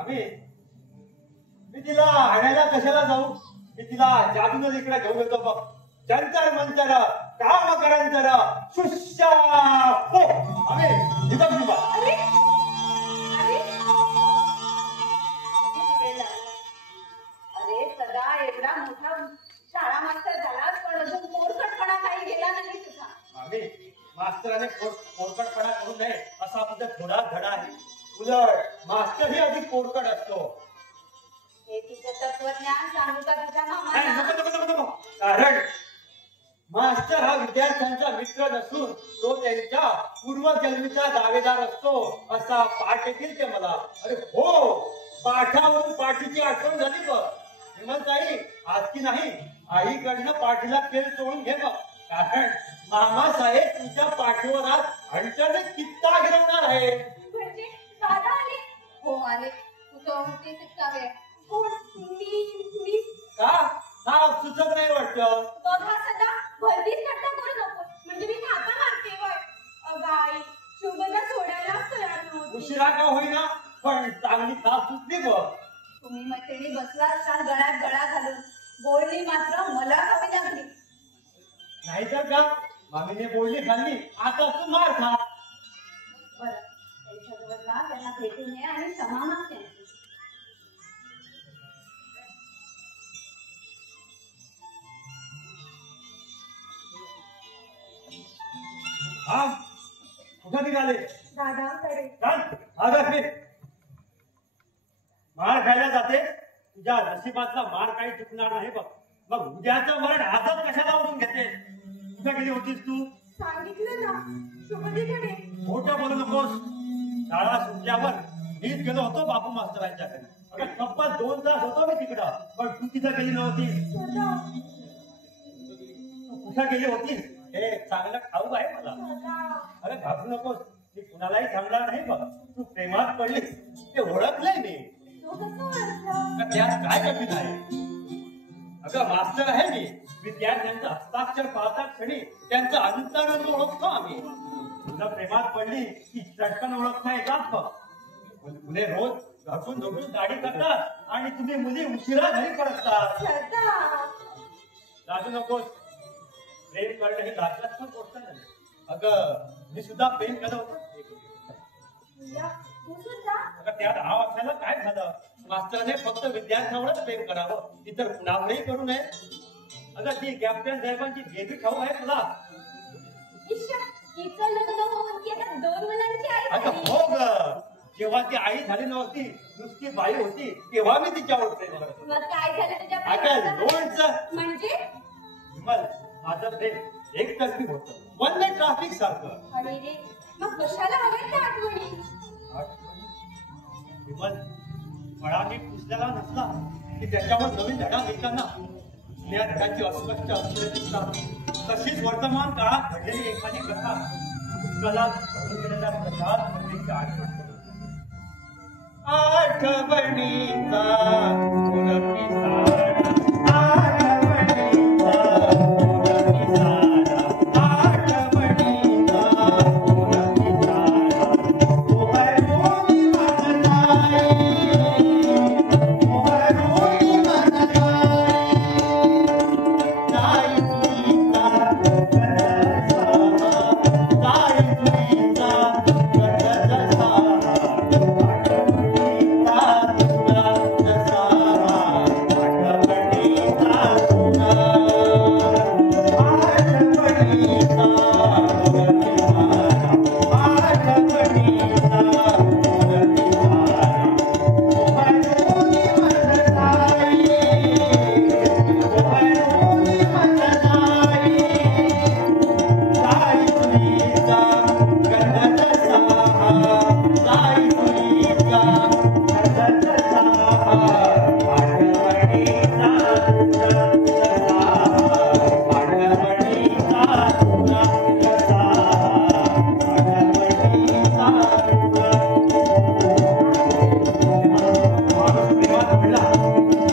आम्ही मी तिला आणायला कशाला जाऊ? मी तिला जादून इकडे घेऊन येतो बघ. जंतर मंतर काम करांतर सुश्या हो आम्ही निबक निबा. अरे सदा एवढा मोठा शाळा मास्तर झाला पण अजून पोरकटपणा काही गेला नाही तुझा. आम्ही मास्तराने पोरकटपणा करू नये असा आपला थोडा धडा आहे. उलट मास्तर ही अधिक पोरकट असतो. हे तुझं तत्वज्ञान सांगू का तुझ्या मामाला? कारण मास्टर हा विद्यार्थ्यांचा मित्र नसून तो त्यांच्या पूर्वजन्मीचा दावेदार असतो असा पाठ येतील ते मला. अरे हो, पाठावरून पाठीची आठवण झाली बघ. विमलताई आज की नाही आईकडनं पाठीला तेल चोळून घे मग. कारण मामासाहेब तुझ्या पाठीवर आज हंटरने कित्ता गिरवणार आहे. म्हणजे दादा आले? हो आले. तुझं ते शिकावे. कोण? मी का हा सुचत नाही वाटतं. बघा सदा भलतीच घटना करू नको. म्हणजे मी थापा मारते वय. अगं आई शुभदा सोडायलाच तयार नव्हती. उशिरा का होईना पण चांगली थाप सुचली बघ. तुम्ही मैत्रिणी बसला असताल गळ्यात गळा घालून. बोलणी मात्र मला हवी लागली. नाहीतर का मामीने बोलणी खाल्ली आता तू मार खा. बरं त्यांच्याजवळ जा, त्यांना भेटून ये आणि क्षमा माग त्यांची. हा कुठं निघाले? दादाकडे. मार खायला जाते. तुझ्या नशिबातला मार काही चुकणार नाही बघ. मग उद्याचं मरण हातात कशाला ओढून घेते? कुठं गेली होतीस तू? सांगितलं ना शुभदीकडे. मोठं बोलू नकोस. शाळा सुटल्यावर मीच गेलो होतो बापू मास्तरांच्याकडे. अगं तब्बल 2 तास होतो मी तिकडं. पण तू तिथं गेली नव्हती. तू कुठं गेली होतीस हे चांगलं ठाऊक आहे मला. अरे घाबरू नकोस. मी कुणालाही सांगणार नाही बघ. तू प्रेमात पडलीस ते ओळखलंय मी. त्यात काय कठीण आहे? अगं मास्टर आहे मी. विद्यार्थ्यांचं हस्ताक्षर पाहता क्षणी त्यांचा अंतरंग ओळखतो आम्ही. तुला प्रेमात पडली की चटकन ओळख नाही जात बघ. मुले रोज घासून झोपून गाडी करतात आणि तुम्ही मुली उशिरा घरी परततात. राजू नकोस. प्रेम करणं ही लाचात पण गोष्ट नाही. अगं मी सुद्धा प्रेम केलं होतं. अगं त्यात हा असायला काय झालं? मास्तराने फक्त विद्यार्थ्यावरच प्रेम करावं, इतर कुणावरही करू नये. अगं ती कॅप्टन साहेबांची बेबी ठाऊ आहे तुला? अगं हो ग. जेव्हा ती आई झाली नव्हती नुसती बाई होती तेव्हा मी तिच्यावर प्रेम करतो. अगं लोणचं म्हणजे माझं प्रेम एकतर्फी होतं. वन वे ट्रॅफिक सारखं. अरे रे मग कशाला हवेत त्या आठवणी? विमल फळाने पुसलेला नसला की त्याच्यावर नवीन धडा घेताना जुन्या धड्याची अस्पष्ट अक्षरे दिसतात. तशीच वर्तमान काळात घडलेली एखादी कथा पुस्तकाला भरून गेलेल्या प्रसाद आठवण आठवणीचा